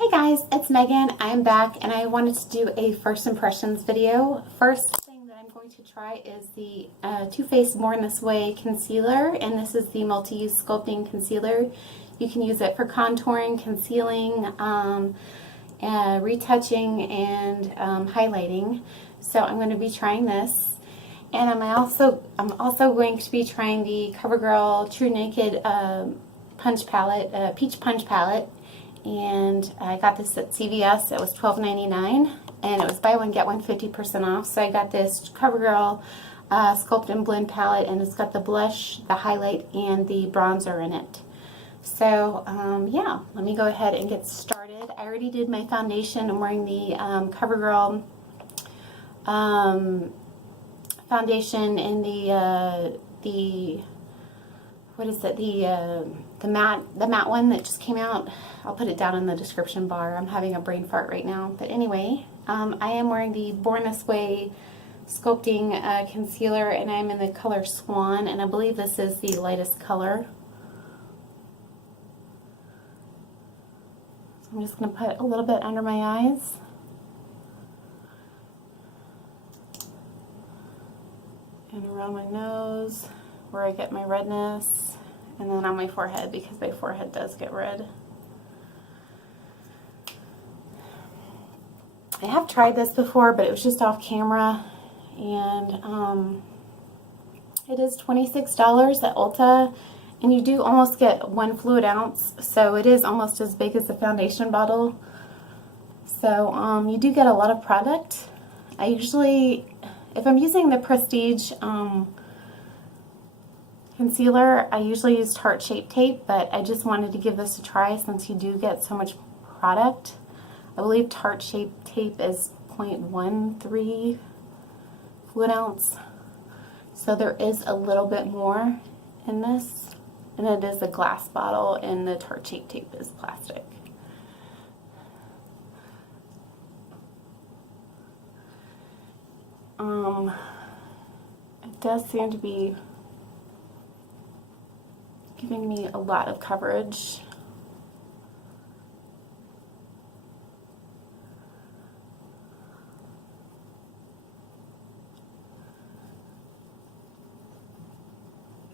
Hey guys, it's Megan. I'm back and I wanted to do a first impressions video. First thing that I'm going to try is the Too Faced Born This Way concealer, and this is the multi-use sculpting concealer. You can use it for contouring, concealing, retouching, and highlighting. So I'm going to be trying this. And I'm also going to be trying the CoverGirl True Naked Punch Palette, Peach Punch Palette. And I got this at CVS. It was $12.99, and it was buy one get one 50% off. So I got this CoverGirl Sculpt and Blend palette, and it's got the blush, the highlight, and the bronzer in it. So yeah, let me go ahead and get started. I already did my foundation. I'm wearing the CoverGirl foundation in the what is it? The matte one that just came out. I'll put it down in the description bar. I'm having a brain fart right now. But anyway, I am wearing the Born This Way sculpting concealer, and I'm in the color Swan, and I believe this is the lightest color. So I'm just going to put a little bit under my eyes. And around my nose, where I get my redness, and then on my forehead, because my forehead does get red. I have tried this before, but it was just off camera, and it is $26 at Ulta, and you do almost get 1 fluid ounce, so it is almost as big as the foundation bottle. So you do get a lot of product. I usually, if I'm using the Prestige concealer, I usually use Tarte Shape Tape, but I just wanted to give this a try since you do get so much product. I believe Tarte Shape Tape is 0.13 fluid ounce, so there is a little bit more in this, and it is a glass bottle, and the Tarte Shape Tape is plastic. It does seem to be giving me a lot of coverage.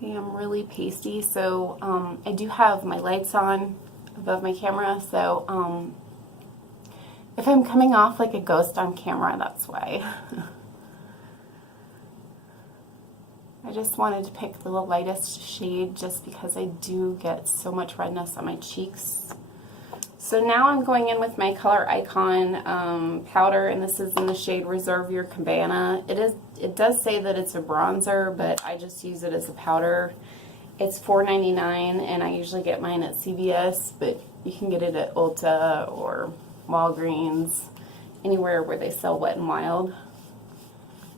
I am really pasty, so I do have my lights on above my camera, so if I'm coming off like a ghost on camera, that's why. I just wanted to pick the lightest shade just because I do get so much redness on my cheeks. So now I'm going in with my Color Icon powder, and this is in the shade Reserve Your Cabana. It does say that it's a bronzer, but I just use it as a powder. It's $4.99, and I usually get mine at CVS, but you can get it at Ulta or Walgreens, anywhere where they sell Wet n Wild.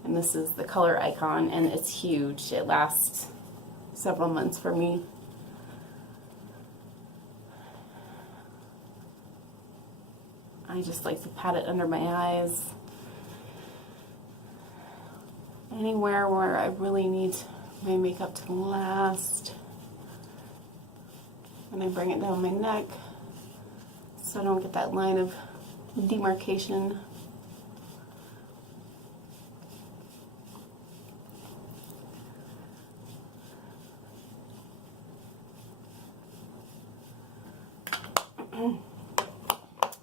And this is the Color Icon, and it's huge. It lasts several months for me. I just like to pat it under my eyes. Anywhere where I really need my makeup to last. And I bring it down my neck so I don't get that line of demarcation.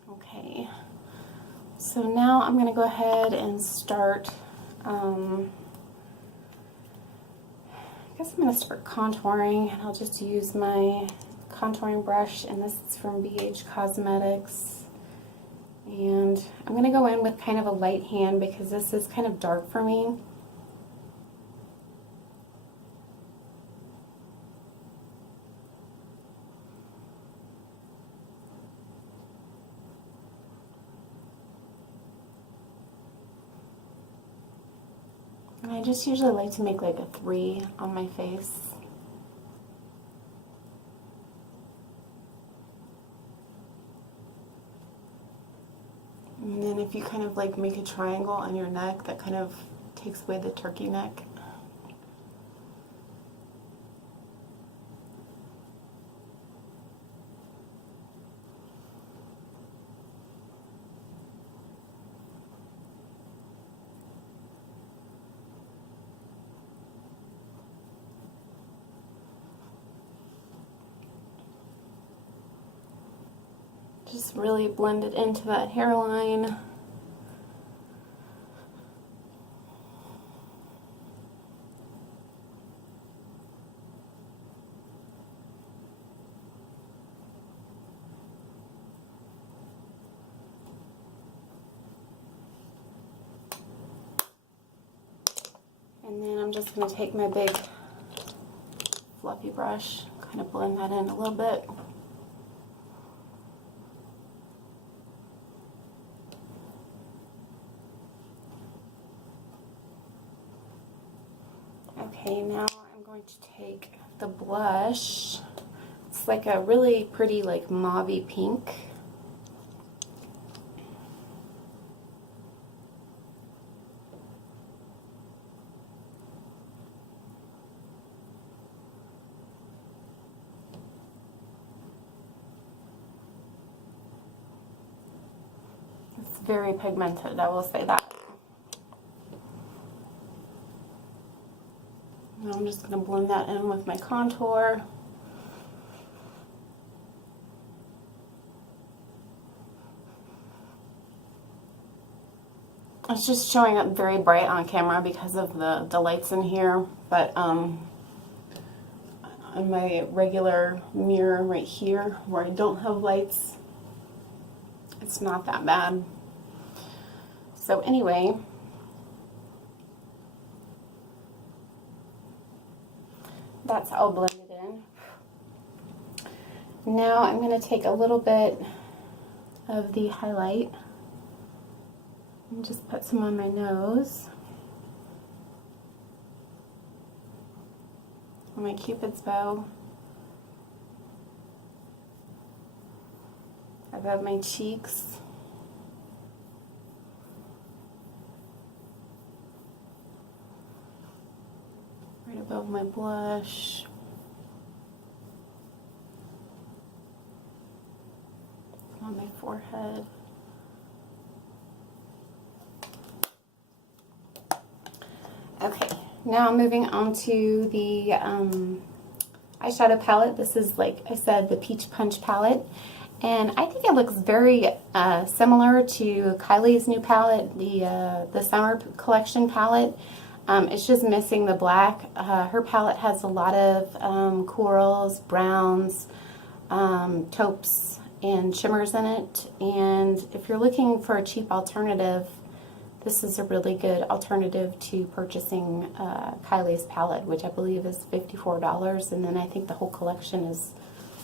Okay, so now I'm going to go ahead and start, I guess I'm going to start contouring, and I'll just use my contouring brush, and this is from BH Cosmetics, and I'm going to go in with kind of a light hand because this is kind of dark for me. And I just usually like to make like a 3 on my face. And then if you kind of like make a triangle on your neck, that kind of takes away the turkey neck. Just really blend it into that hairline. And then I'm just going to take my big fluffy brush, kind of blend that in a little bit. Okay, now I'm going to take the blush. It's like a really pretty, like, mauvey pink. It's very pigmented, I will say that. Now I'm just going to blend that in with my contour. It's just showing up very bright on camera because of the lights in here, but on my regular mirror right here where I don't have lights, it's not that bad. So anyway, that's all blended in. Now I'm going to take a little bit of the highlight and just put some on my nose, on my Cupid's bow, above my cheeks, right above my blush, on my forehead. Okay, now moving on to the eyeshadow palette. This is, like I said, the Peach Punch palette, and I think it looks very similar to Kylie's new palette, the Summer Collection palette. It's just missing the black. Her palette has a lot of corals, browns, taupes, and shimmers in it, and if you're looking for a cheap alternative, this is a really good alternative to purchasing Kylie's palette, which I believe is $54, and then I think the whole collection is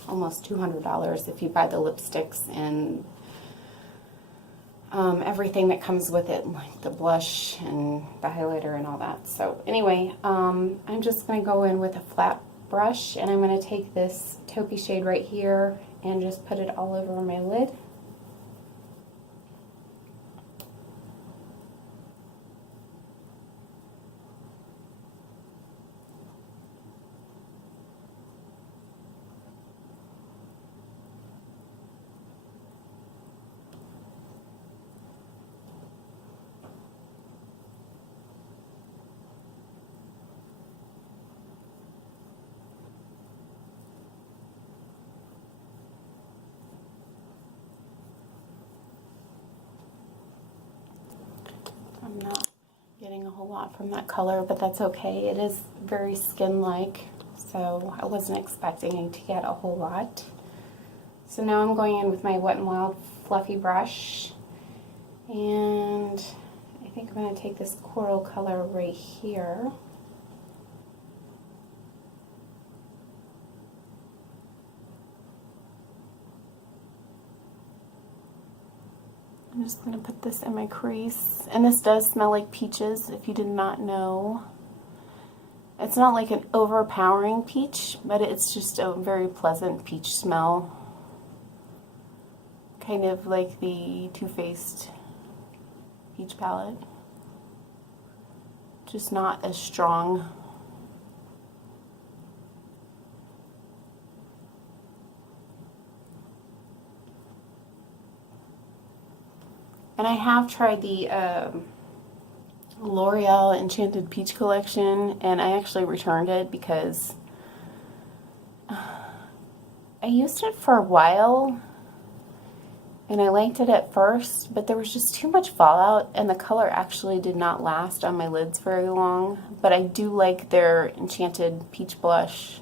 almost $200 if you buy the lipsticks and everything that comes with it, like the blush and the highlighter and all that. So anyway, I'm just going to go in with a flat brush, and I'm going to take this taupey shade right here and just put it all over my lid. I'm not getting a whole lot from that color, but that's okay. It is very skin-like, so I wasn't expecting to get a whole lot. So now I'm going in with my Wet n Wild fluffy brush, and I think I'm going to take this coral color right here. I'm just going to put this in my crease, and this does smell like peaches, if you did not know. It's not like an overpowering peach, but it's just a very pleasant peach smell. Kind of like the Too Faced peach palette. Just not as strong. And I have tried the L'Oreal Enchanted Peach collection, and I actually returned it because I used it for a while, And I liked it at first, but there was just too much fallout, and the color actually did not last on my lids very long. But I do like their Enchanted Peach Blush.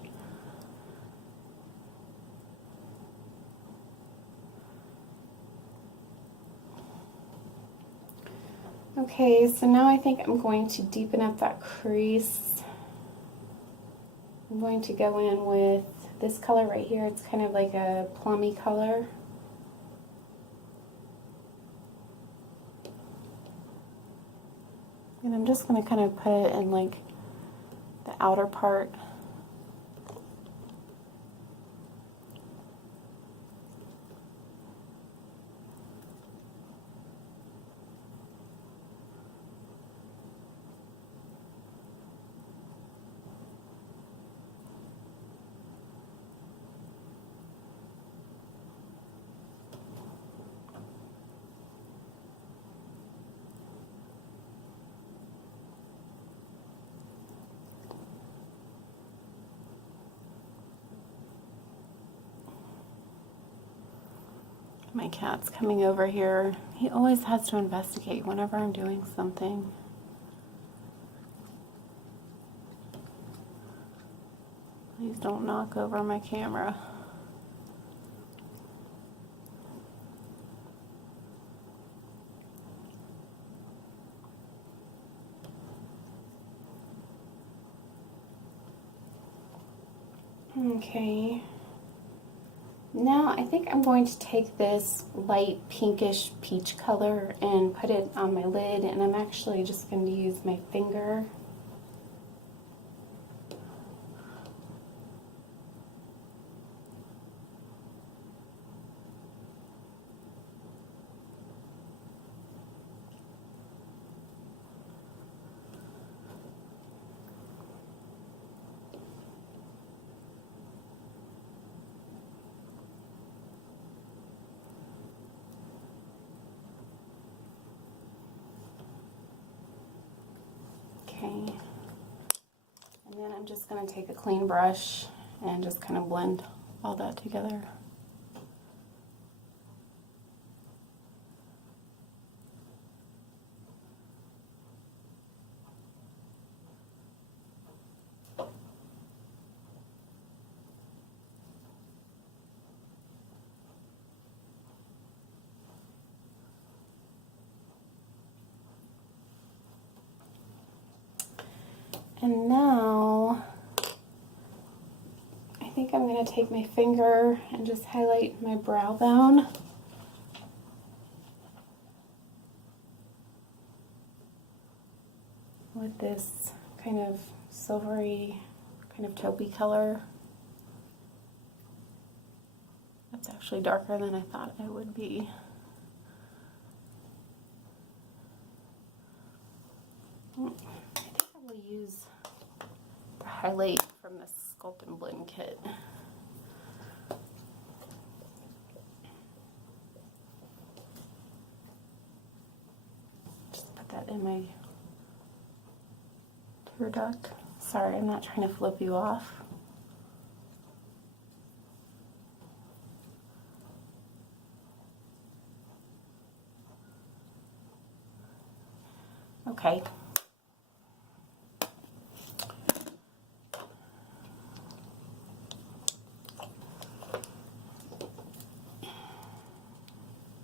Okay, so now I think I'm going to deepen up that crease. I'm going to go in with this color right here. It's kind of like a plummy color. And I'm just going to kind of put it in like the outer part. My cat's coming over here. He always has to investigate whenever I'm doing something. Please don't knock over my camera. Okay. Now I think I'm going to take this light pinkish peach color and put it on my lid, and I'm actually just going to use my finger. Okay, and then I'm just going to take a clean brush and just kind of blend all that together. And now I think I'm going to take my finger and just highlight my brow bone. With this kind of silvery, kind of taupey color. That's actually darker than I thought it would be. I think I will use the highlight from the Sculpt and Blend kit. Just put that in my tear duct. Sorry, I'm not trying to flip you off. Okay.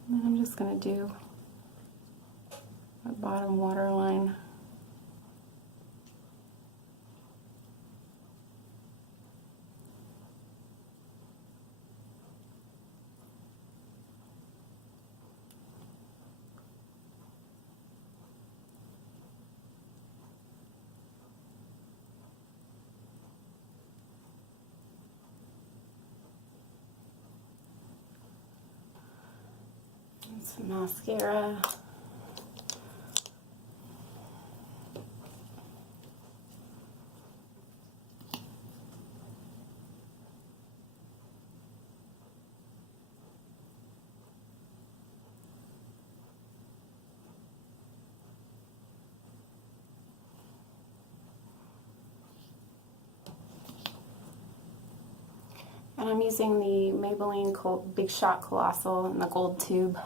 And then I'm just going to do my bottom waterline. And some mascara. And I'm using the Maybelline Big Shot Colossal in the gold tube.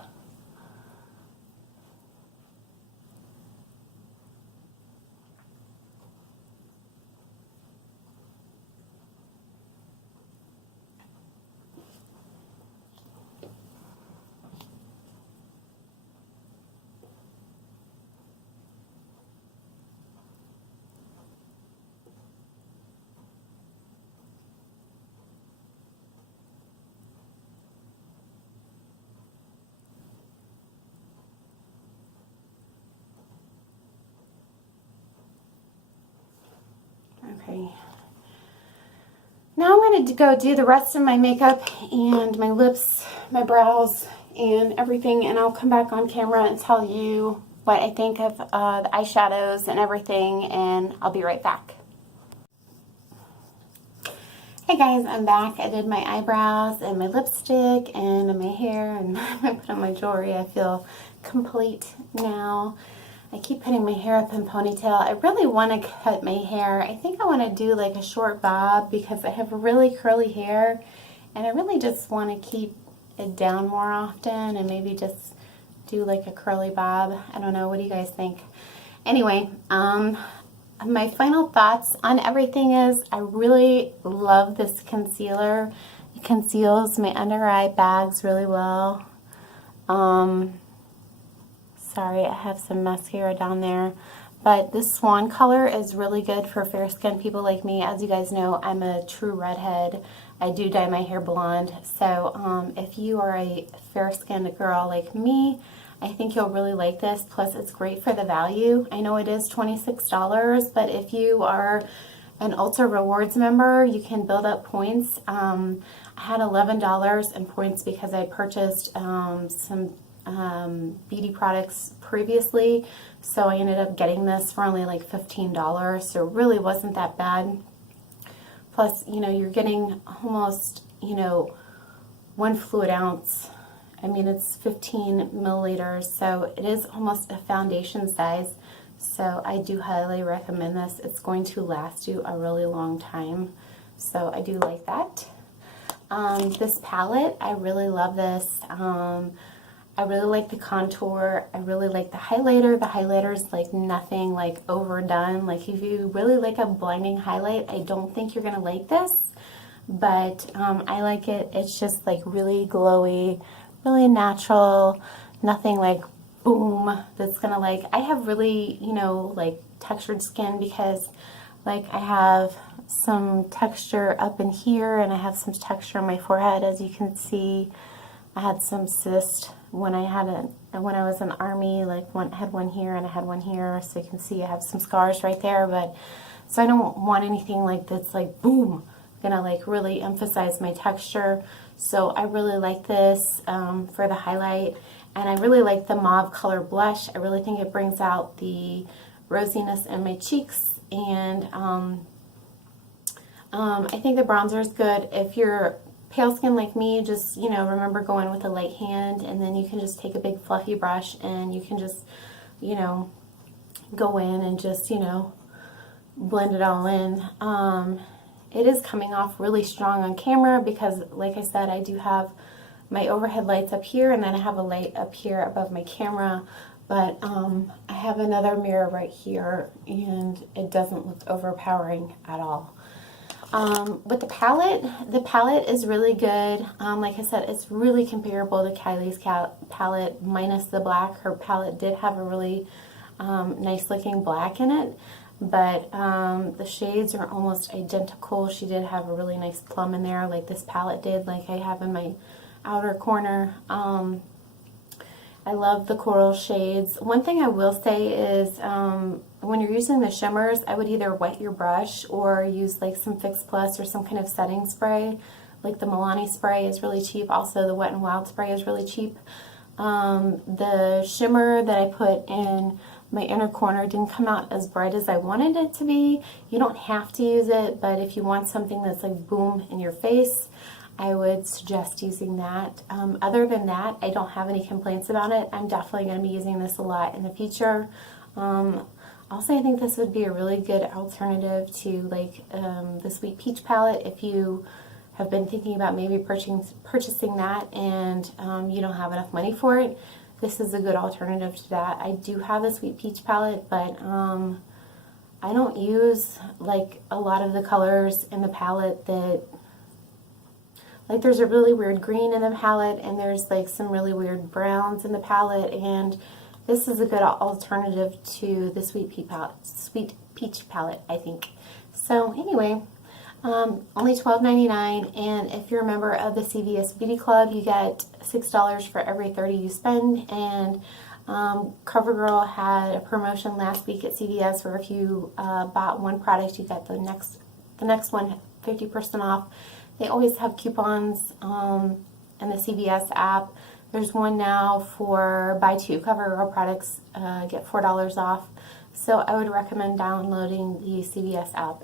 Okay. Now I'm going to go do the rest of my makeup and my lips, my brows, and everything, and I'll come back on camera and tell you what I think of the eyeshadows and everything, and I'll be right back. Hey guys, I'm back. I did my eyebrows and my lipstick and my hair, and I put on my jewelry. I feel complete now. I keep putting my hair up in ponytail. I really want to cut my hair. I think I want to do like a short bob because I have really curly hair, and I really just want to keep it down more often and maybe just do like a curly bob. I don't know. What do you guys think? Anyway, my final thoughts on everything is I really love this concealer. It conceals my under eye bags really well. Sorry, I have some mascara down there. But this Swan color is really good for fair-skinned people like me. As you guys know, I'm a true redhead. I do dye my hair blonde. So if you are a fair-skinned girl like me, I think you'll really like this. Plus, it's great for the value. I know it is $26, but if you are an Ulta Rewards member, you can build up points. I had $11 in points because I purchased some beauty products previously, so I ended up getting this for only like $15, so it really wasn't that bad. Plus, you know, you're getting almost, you know, 1 fluid ounce. I mean, it's 15 milliliters, so it is almost a foundation size, so I do highly recommend this. It's going to last you a really long time, so I do like that. This palette, I really love this. I really like the contour. I really like the highlighter. The highlighter's like nothing like overdone. Like if you really like a blinding highlight, I don't think you're going to like this. But I like it. It's just like really glowy, really natural. Nothing like boom that's going to like, I have really, you know, like textured skin because like I have some texture up in here and I have some texture on my forehead, as you can see. I had some cyst when I was in Army, like I had one here and I had one here, so you can see I have some scars right there. But so I don't want anything like that's like boom, gonna like really emphasize my texture. So I really like this for the highlight, and I really like the mauve color blush. I really think it brings out the rosiness in my cheeks, and I think the bronzer is good. If you're pale skin like me, just, you know, remember going with a light hand, and then you can just take a big fluffy brush and you can just, you know, go in and just, you know, blend it all in. It is coming off really strong on camera because, like I said, I do have my overhead lights up here, and then I have a light up here above my camera, but I have another mirror right here, and it doesn't look overpowering at all. With the palette is really good. Like I said, it's really comparable to Kylie's palette minus the black. Her palette did have a really nice looking black in it, but the shades are almost identical. She did have a really nice plum in there like this palette did, like I have in my outer corner. I love the coral shades. One thing I will say is when you're using the shimmers, I would either wet your brush or use like some Fix Plus or some kind of setting spray. Like the Milani spray is really cheap. Also the Wet n Wild spray is really cheap. The shimmer that I put in my inner corner didn't come out as bright as I wanted it to be. You don't have to use it, but if you want something that's like boom in your face, I would suggest using that. Other than that, I don't have any complaints about it. I'm definitely going to be using this a lot in the future. Also, I think this would be a really good alternative to like the Sweet Peach palette if you have been thinking about maybe purchasing that and you don't have enough money for it, this is a good alternative to that. I do have a Sweet Peach palette, but I don't use like a lot of the colors in the palette that, like there's a really weird green in the palette and there's like some really weird browns in the palette, and this is a good alternative to the Sweet Peach palette, I think. So anyway, only $12.99, and if you're a member of the CVS Beauty Club, you get $6 for every $30 you spend. And CoverGirl had a promotion last week at CVS where if you bought one product, you get the next one 50% off. They always have coupons in the CVS app. There's one now for buy two CoverGirl products, get $4 off. So I would recommend downloading the CVS app.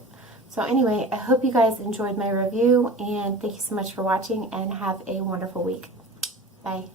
So anyway, I hope you guys enjoyed my review, and thank you so much for watching, and have a wonderful week. Bye.